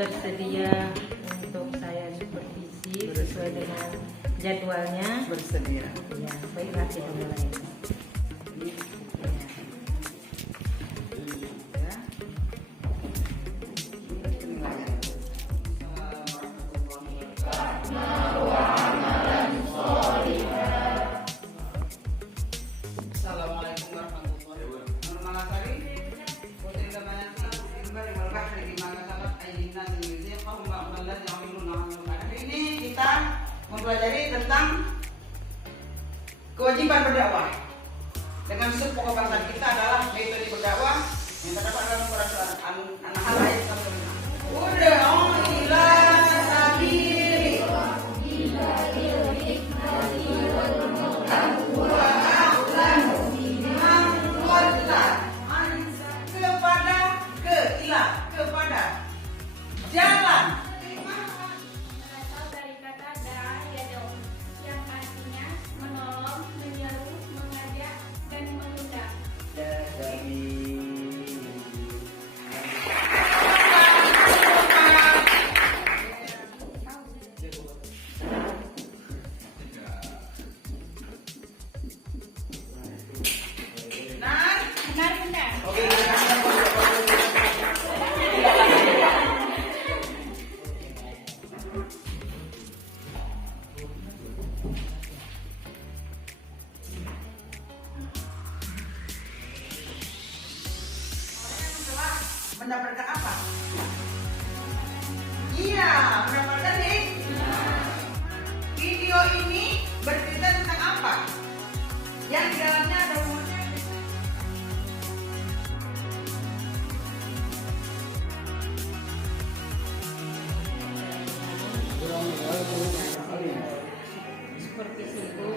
bersedia untuk saya supervisi sesuai dengan jadwalnya. Bersedia. Ya, baiklah kita mulai. Assalamualaikum warahmatullahi wabarakatuh. Ini kita mempelajari tentang kewajiban berdakwah. Dengan pokok bahasan kita adalah metode berdakwah yang terdapat dalam Quran An-Nahl ayat 1. Ud'u ila sabili kepada jalan. Berasal dari kata da'a yad'u yang artinya menolong, menyeru, mengajak, dan mengundang. Benar, benar. Oke, mendapatkan apa? Iya, mendapatkan video ini bercerita tentang apa? Yang di dalamnya ada umurnya. Supervisi itu